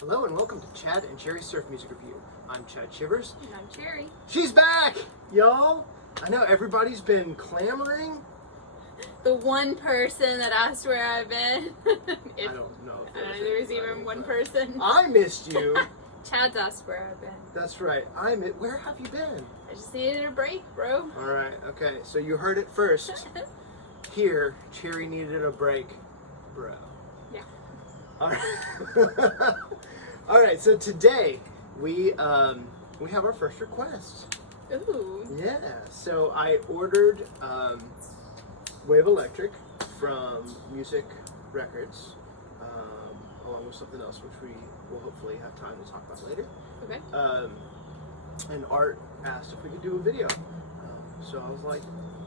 Hello and welcome to Chad and Cherry's Surf Music Review. I'm Chad Shivers. And I'm Cherry. She's back, y'all. I know everybody's been clamoring. The one person that asked where I've been. I don't know. There's even one person. I missed you. Chad's asked where I've been. That's right. Where have you been? I just needed a break, bro. All right. Okay. So you heard it first. Here, Cherry needed a break, bro. Yeah. All right. All right. So today we have our first request. Ooh. Yeah. So I ordered Wave Electric from Musick Records, along with something else which we will hopefully have time to talk about later. Okay. And Art asked if we could do a video. So I was like,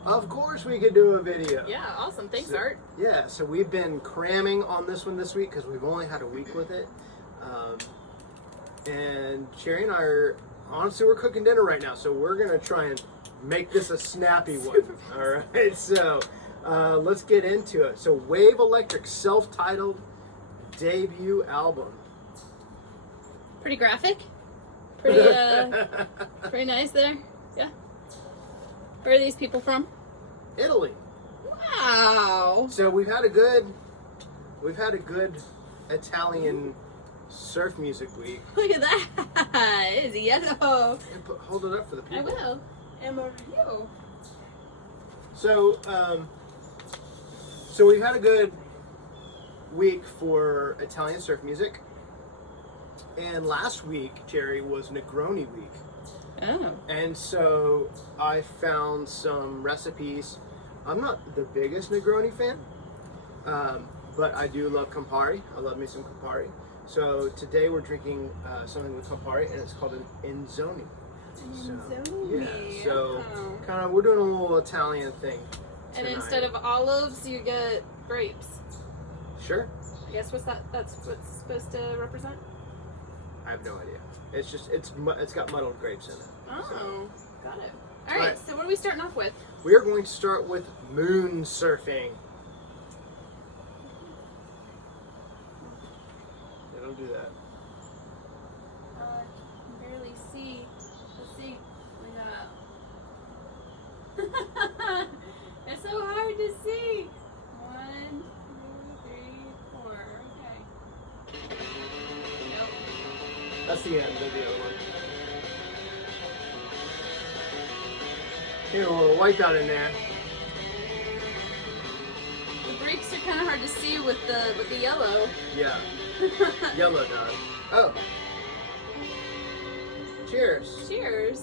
of course we could do a video. Yeah, awesome. Thanks, So, Art. Yeah, so we've been cramming on this one this week because we've only had a week with it. And Cherry and I are, honestly, we're cooking dinner right now, so we're going to try and make this a snappy one. All right, so let's get into it. So Wave Electric self-titled debut album. Pretty graphic. Pretty nice there. Yeah. Where are these people from? Italy. Wow. So we've had a good Italian surf music week. Look at that. It is yellow. And hold it up for the I people. will. Amarillo. So so we've had a good week for Italian surf music. And last week, Cherry, was Negroni week. Oh. And so I found some recipes. I'm not the biggest Negroni fan, but I do love Campari. I love me some Campari. So today we're drinking something with Campari, and it's called an Enzoni. Enzoni. Yeah, so Oh. kind of we're doing a little Italian thing And tonight. instead of olives, you get grapes. Sure. I guess that's what's supposed to represent? I have no idea. It's just it's got muddled grapes in it. Oh, got it. All right, Right. so what are we starting off with? We are going to start with moon surfing. Yeah, don't do that. I can barely see. Let's see. We got. It's so hard to see. 1, 2, 3, 4. Okay. Nope. That's the end of the other one. Here, a little whiteout in there. The grapes are kind of hard to see with the yellow. Yeah. Yellow dog. Oh. Cheers. Cheers.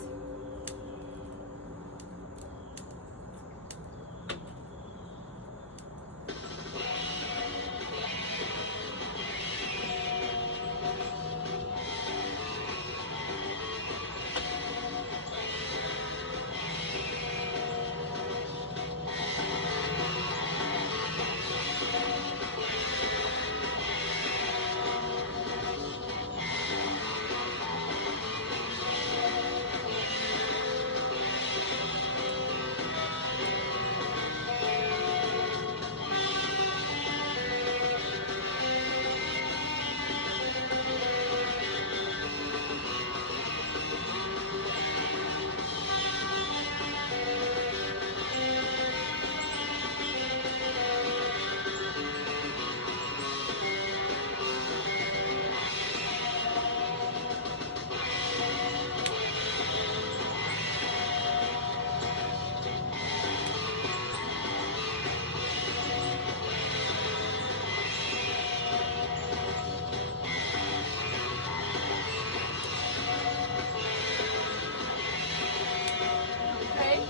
Okay.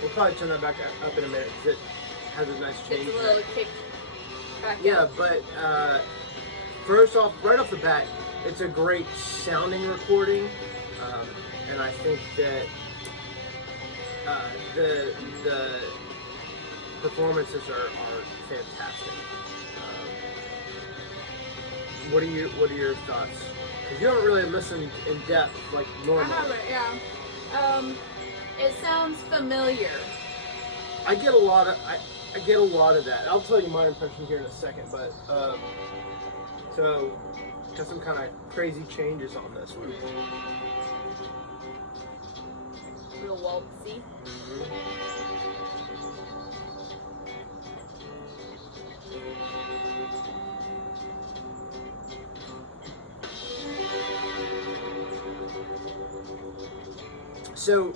We'll probably turn that back up in a minute because it has a nice change. It's a little kick back Yeah, out. but first off, right off the bat, it's a great sounding recording, and I think that the performances are fantastic. What are your thoughts? 'Cause you haven't really listened in depth like normal. I have it, yeah. It sounds familiar. I get a lot of that. I'll tell you my impression here in a second, but so Got some kind of crazy changes on this one. Real waltzy. So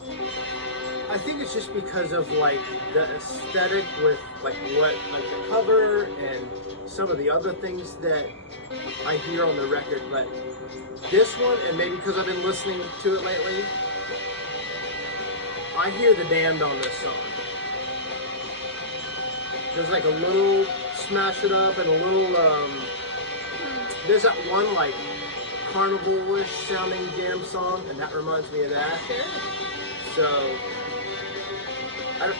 I think it's just because of like the aesthetic with like what like the cover and some of the other things that I hear on the record, but this one, and maybe because I've been listening to it lately, I hear the Damned on this song. There's like a little smash it up and a little there's that one like carnival-ish sounding Damned song, and that reminds me of that. Sure. So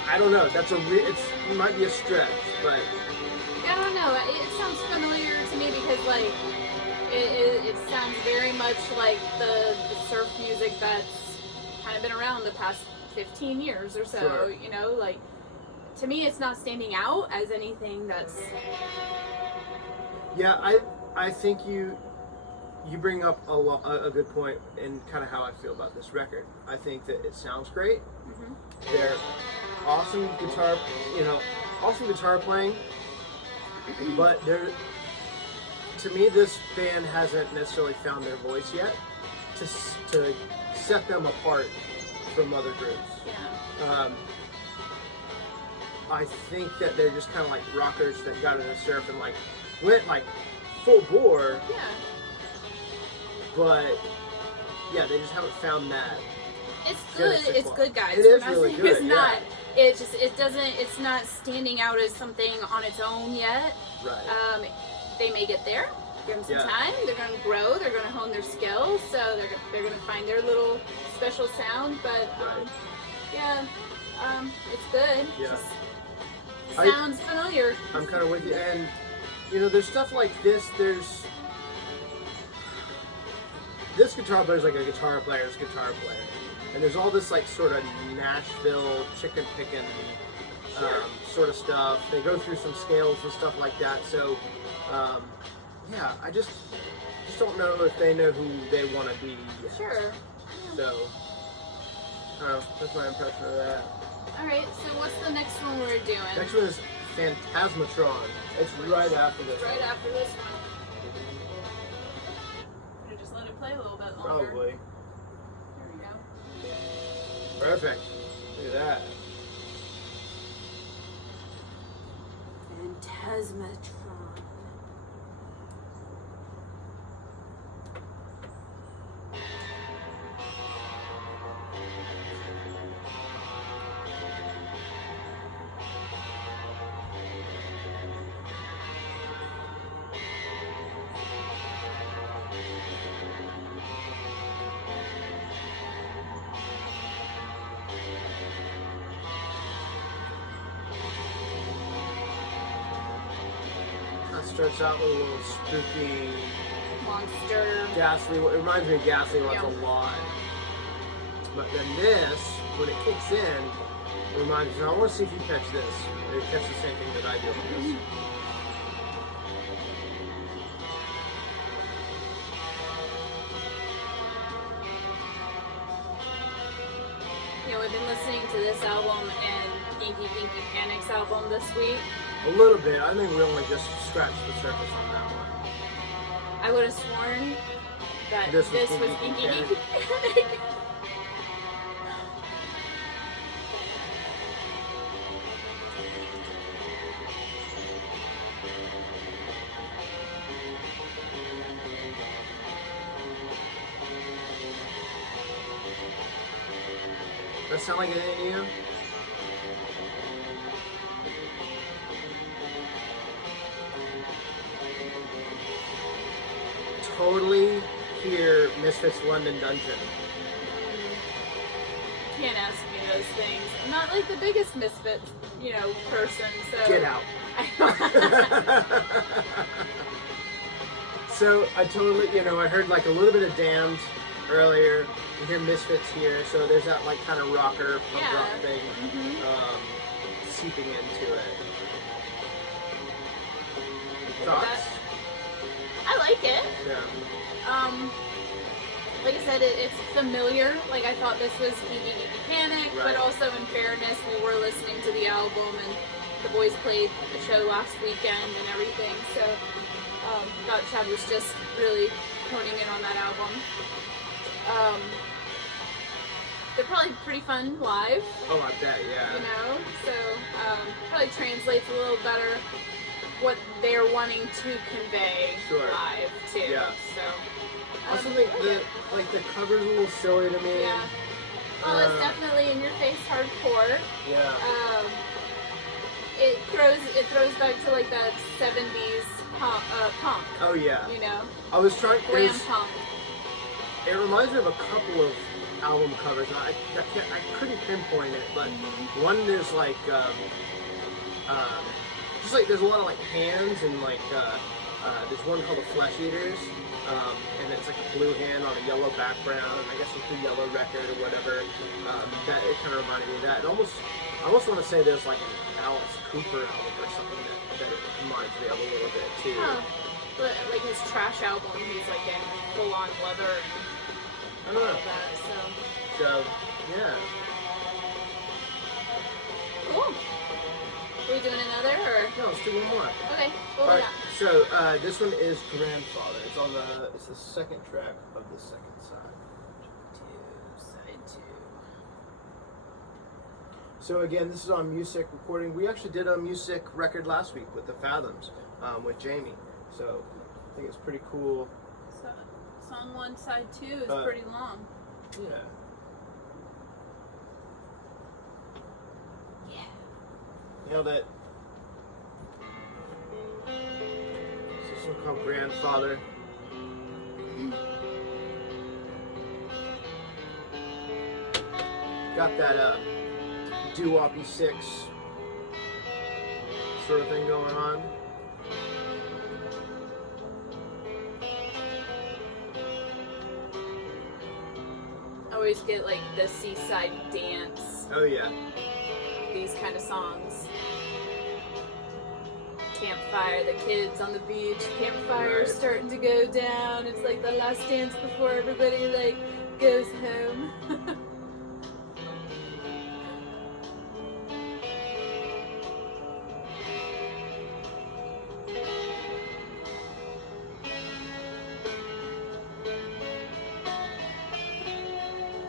I don't know. That's it might be a stretch, but I don't know. It sounds familiar to me because like it sounds very much like the surf music that's kind of been around the past 15 years or so. Sure. You know, like to me, it's not standing out as anything that's. yeah, I think you bring up a good point in kind of how I feel about this record. I think that it sounds great. Mm-hmm. They're awesome guitar, awesome guitar playing, but to me, this band hasn't necessarily found their voice yet to set them apart from other groups. Yeah. I think that they're just kind of like rockers that got in the surf and like went like full bore. Yeah. But yeah, they just haven't found that. It's good. It's good, guys. It is We're not really saying good. It's not. It doesn't. It's not standing out as something on its own yet. Right. They may get there. Give them some Yeah. time. They're going to grow. They're going to hone their skills. So they're going to find their little special sound. But Right. yeah, it's good. Yeah. Just sounds familiar. I'm kind of with you, and there's stuff like this. This guitar player is like a guitar player's guitar player, and there's all this like sort of Nashville chicken picking sort of stuff. They go through some scales and stuff like that. So yeah, I just don't know if they know who they want to be yet. Sure. So that's my impression of that. All right. So what's the next one we're doing? Next one is Fantasmatron. It's right after this. Right after this one. Could just let it play a little bit longer. Probably. There we go. Perfect. Look at that. Fantasmatron. Starts out with a little spooky, Monster. ghastly. It reminds me of ghastly ones Yeah. a lot. But then this, when it kicks in, it reminds me. I want to see if you catch this. Or you catch the same thing that I do with this. We've been listening to this album and Inky Pinky Panic's album this week. A little bit. I think we only just scratched the surface on that one. I would have sworn that This this was was Inky Inky Pinky Pinky Panic. Does that sound like anything to you? Totally hear Misfits London Dungeon. Can't ask me those things. I'm not like the biggest Misfit, person, so. Get out. So I totally, I heard like a little bit of Damned earlier. You hear Misfits here, so there's that like kind of rocker punk rock thing seeping into it. Thoughts? I like it. Yeah. Like I said, it's familiar. Like I thought this was Geeky Panic, but also in fairness, we were listening to the album and the boys played the show last weekend and everything. So thought Chad was just really honing in on that album. They're probably pretty fun live. Oh, I bet, yeah. You know, so probably translates a little better what they're wanting to convey live too. Yeah. So. I also think the cover's a little silly to me. Yeah. Well, it's definitely in your face hardcore. Yeah. It throws back to like that 70s punk. Oh yeah. You know. I was trying. Glam punk. It reminds me of a couple of album covers. I couldn't pinpoint it, but one there's like just like there's a lot of like hands and like there's one called the Flesh Eaters. And it's like a blue hand on a yellow background. I guess it's the yellow record or whatever. That it kind of reminded me of that. I almost want to say there's like an Alice Cooper album or something that it reminds me of a little bit too. Huh. But like his trash album, he's like in full on leather and all of that. So yeah. Cool. Are we doing another or? No, let's do one more. Okay. What we got? So this one is Grandfather. It's the second track of the second side. Side 2. So again, this is on Musick Recording. We actually did a Musick record last week with the Fathoms with Jamie. So I think it's pretty cool. So, song 1, side 2 is pretty long. Yeah. Nailed it. This one called Grandfather. Got that doo-woppy 6 sort of thing going on. I always get like the seaside dance. Oh yeah. These kind of songs. Campfire, the kids on the beach, campfire starting to go down. It's like the last dance before everybody like goes home.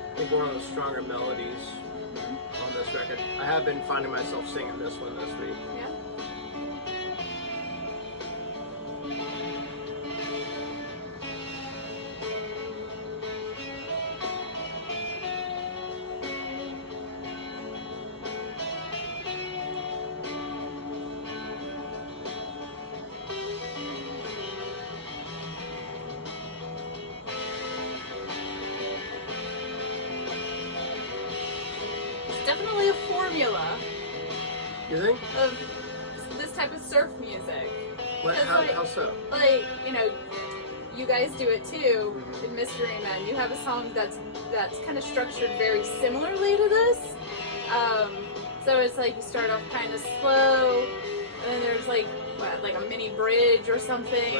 I think one of the stronger melodies on this record. I have been finding myself singing this one this week. Yeah. Definitely a formula. You think? Of this type of surf music. How so? Like, you know, you guys do it too in Mystery Men. You have a song that's kind of structured very similarly to this. So it's like you start off kind of slow, and then there's like a mini bridge or something,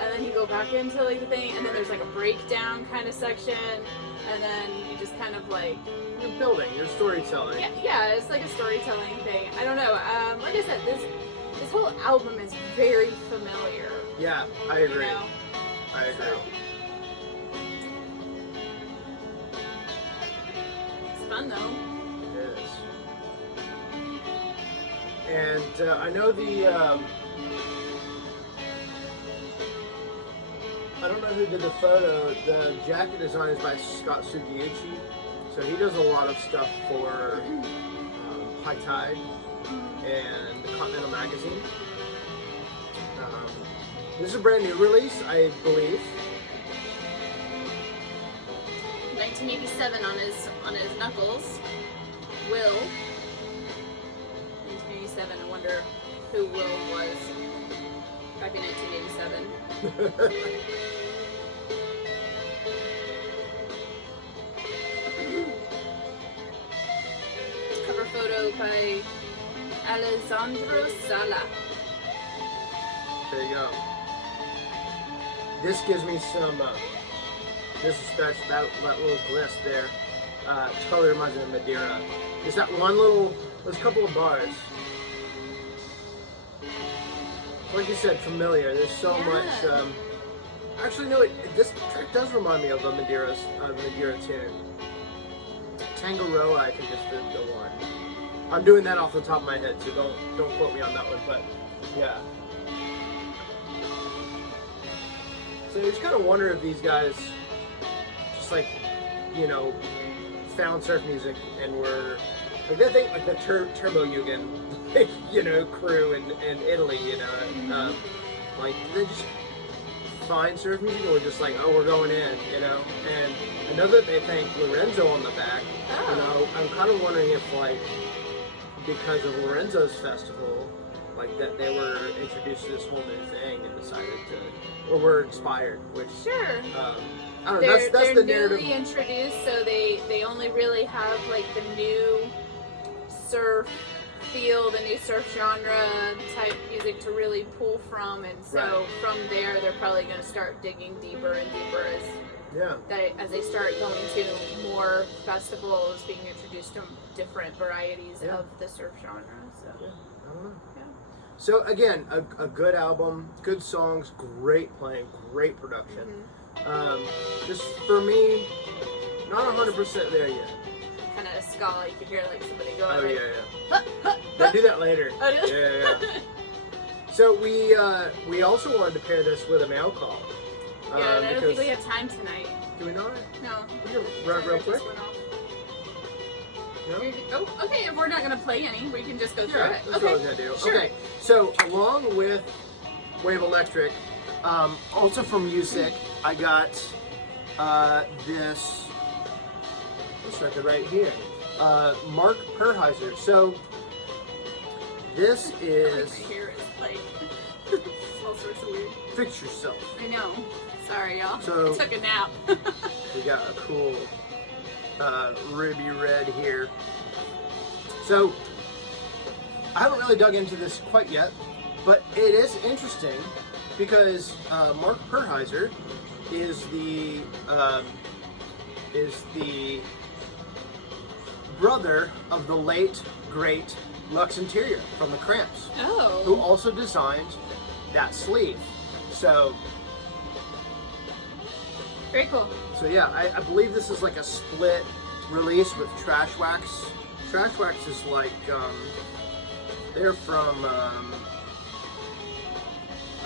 and then you go back into like the thing, and then there's like a breakdown kind of section, and then you just kind of like. You're building, you're storytelling. Yeah, it's like a storytelling thing. I don't know. Like I said, this whole album is very familiar. Yeah, I agree. You know? I agree. It's fun though. It is. And I know the. I don't know who did the photo. The jacket design is by Scott Sugiuchi. So he does a lot of stuff for High Tide and the Continental Magazine. This is a brand new release, I believe. 1987 on his knuckles. Will. 1987. I wonder who Will was. Happy 1987. Cover photo by Alessandro Sala. There you go. this gives me some, this is special, that little gliss there, totally reminds me of Madeira. There's that one little, there's a couple of bars. Like you said, familiar. There's so much, actually no, this track does remind me of a Madeira tune. Tangaroa, I think is the one. I'm doing that off the top of my head, so don't quote me on that one, but yeah. So you just kind of wonder if these guys just like, you know, found surf music and were like, they think like the Turbo Yugen, like, you know, crew in Italy, you know, like they just find surf music and we're just like, oh, we're going in, you know. And I know that they thank Lorenzo on the back. Oh. You know, I'm kind of wondering if like because of Lorenzo's festival, like that they were introduced to this whole new thing and decided to, or were inspired, which Sure. I don't know, that's the narrative. They're newly introduced, so they only really have like the new surf feel, the new surf genre type music to really pull from, and so from there they're probably going to start digging deeper and deeper as they start going to more festivals, being introduced to different varieties of the surf genre. So I don't know. So again, a good album, good songs, great playing, great production. Just for me, not 100% there yet. Kind of ska, you could hear like somebody going. Oh like, yeah. They'll do that later. Oh, do they? Yeah. So we also wanted to pair this with a mail call. Yeah, I don't think we have time tonight. Do we not? No. We can run real quick. No? Oh, okay. If we're not gonna play any, we can just go through it. That's Okay. what I was gonna do. Sure. Okay. So along with Wave Electric, also from Musick, I got this record right here, Mark Perheiser. So this is. My hair is like all sorts of weird. Fix Yourself. I know. Sorry, y'all. So I took a nap. we got a cool ruby red here. So I haven't really dug into this quite yet, but it is interesting because Mark Perheiser is the brother of the late great Lux Interior from the Cramps, Oh. who also designed that sleeve. So Very cool. So yeah, I believe this is like a split release with Trash Wax. Trash Wax is like, they're from, I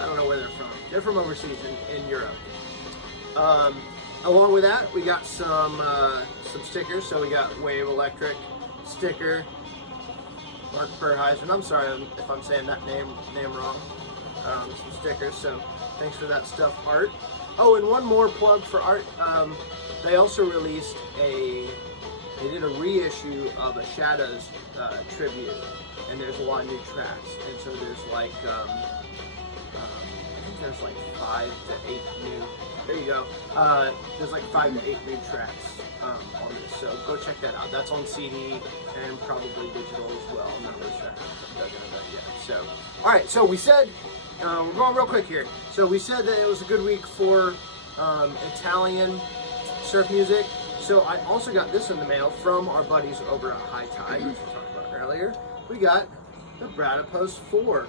don't know where they're from. They're from overseas in Europe. Along with that, we got some stickers. So we got Wave Electric sticker, Mark Perheiser. And I'm sorry if I'm saying that name wrong. Some stickers. So thanks for that stuff, Art. Oh, and one more plug for Art. They also released they did a reissue of a Shadows tribute, and there's a lot of new tracks. And so there's like, I think there's like 5 to 8 new. There you go. There's like 5 to 8 new tracks on this. So go check that out. That's on CD and probably digital as well. None of those tracks I'm dug into that yet. So, all right. So we said. We're going real quick here. So we said that it was a good week for Italian surf music. So I also got this in the mail from our buddies over at High Tide, which we talked about earlier. We got the Bradipos 4,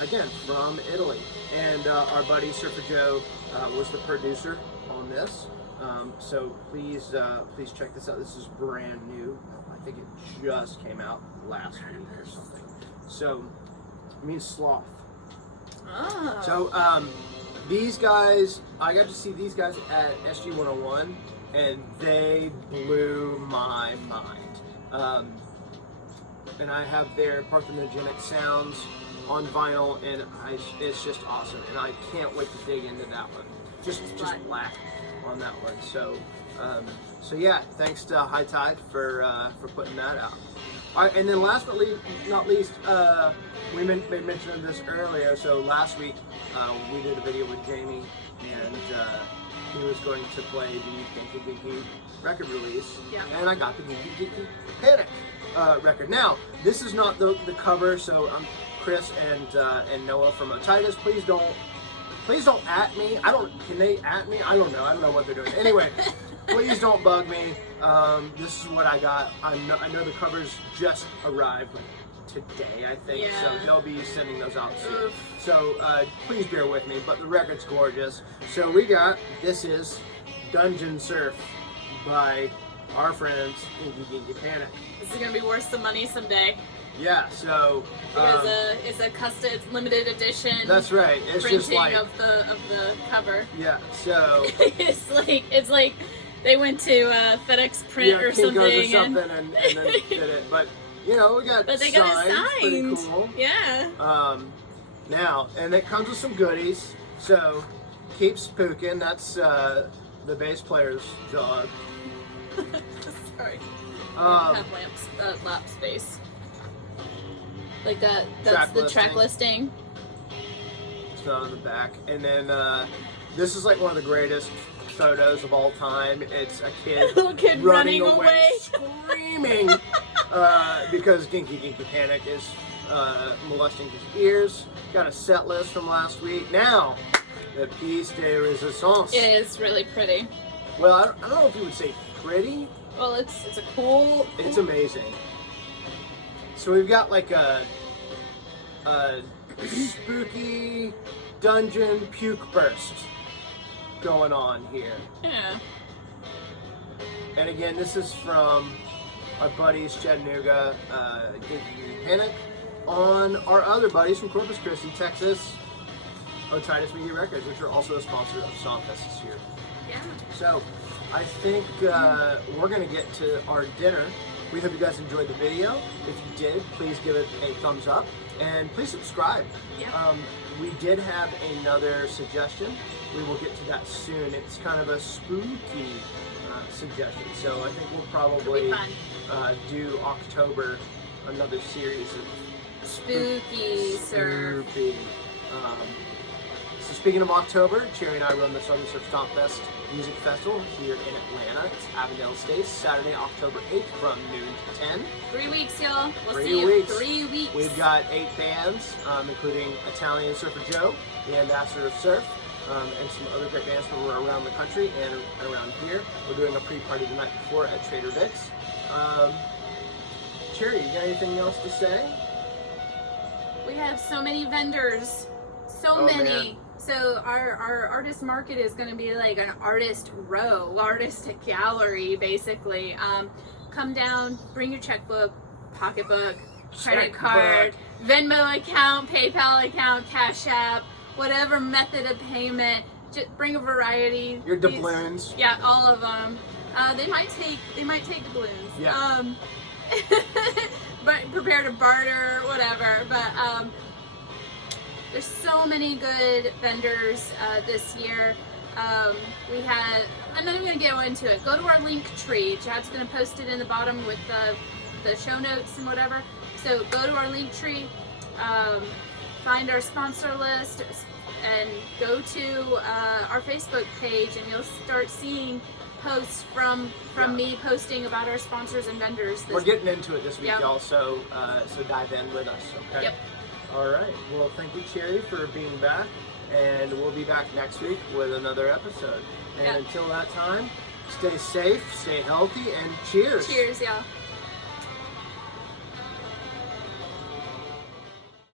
again, from Italy. And our buddy Surfer Joe was the producer on this. So please check this out. This is brand new. I think it just came out last week or something. So it means sloth. Oh. So these guys, I got to see these guys at SG 101, and they blew my mind. And I have their Parthenogenic Sounds on vinyl, and it's just awesome. And I can't wait to dig into that one. Just black on that one. So yeah, thanks to High Tide for putting that out. All right, and then last but not least, we mentioned this earlier. So last week we did a video with Jamie, and he was going to play the Ginky Ginky record release, and I got the Ginky Ginky Panic record. Now, this is not the cover, so Chris and Noah from Otitis, please don't Please don't at me. Can they at me? I don't know what they're doing. Anyway, please don't bug me. This is what I got. I know the covers just arrived today, I think. Yeah. So they'll be sending those out soon. Oof. So please bear with me, but the record's gorgeous. So we got, this is Dungeon Surf by our friends Inky Panic. This is gonna be worth some money someday. Yeah, so Because it's a custom, it's limited edition. that's right. It's printing just like of the cover. yeah. So it's like they went to FedEx Print or something, and then did it. But you know, we got but they signs. got it Pretty signed. cool. Yeah. Now, and it comes with some goodies. So keep spooking. That's the bass player's dog. Sorry. Um, have lap space. Like that. Track That's the track listing. It's on the back, and then this is like one of the greatest photos of all time. It's a kid, Little kid running away. screaming because Ginky Panic is molesting his ears. Got a set list from last week. Now, the piece de resistance. It is really pretty. Well, I don't know if you would say pretty. Well, it's a cool. It's amazing. So we've got like a spooky dungeon puke burst going on here. Yeah. And again, this is from our buddies Chattanooga, Ginky Panic, on our other buddies from Corpus Christi, Texas, Otitis Media Records, which are also a sponsor of Stomp this year. Yeah. So, I think we're going to get to our dinner. We hope you guys enjoyed the video. If you did, please give it a thumbs up and please subscribe. Yeah. We did have another suggestion. We will get to that soon. It's kind of a spooky suggestion, so I think we'll probably do October, another series of Spooky surf. Spoopy. So speaking of October, Cherry and I run the Southern Surf Stomp Fest Music Festival here in Atlanta. It's Avondale State, Saturday, October 8th from noon to 10. 3 weeks, y'all. We'll 3 see you weeks. in 3 weeks. We've got 8 bands, including Italian Surfer Joe, the ambassador of surf, and some other great bands from around the country and around here. We're doing a pre-party the night before at Trader Vic's. Cherry, you got anything else to say? We have so many vendors. So Oh, many. man. So our artist market is going to be like an artist row, artist gallery, basically. Come down, bring your checkbook, pocketbook, credit card, Venmo account, PayPal account, Cash App, whatever method of payment. Just bring a variety. Your doubloons. Yeah, all of them. They might take doubloons. Yeah. But prepare to barter, whatever. But there's so many good vendors this year. We had, I'm not even going to get into it. Go to our link tree. Chad's going to post it in the bottom with the show notes and whatever. So go to our link tree, find our sponsor list, and go to our Facebook page, and you'll start seeing posts from me posting about our sponsors and vendors. We're getting into it this week, Yep. y'all, so dive in with us, okay? Yep. All right. Well, thank you, Cherry, for being back, and we'll be back next week with another episode. And Yep. until that time, stay safe, stay healthy, and cheers. Cheers, y'all.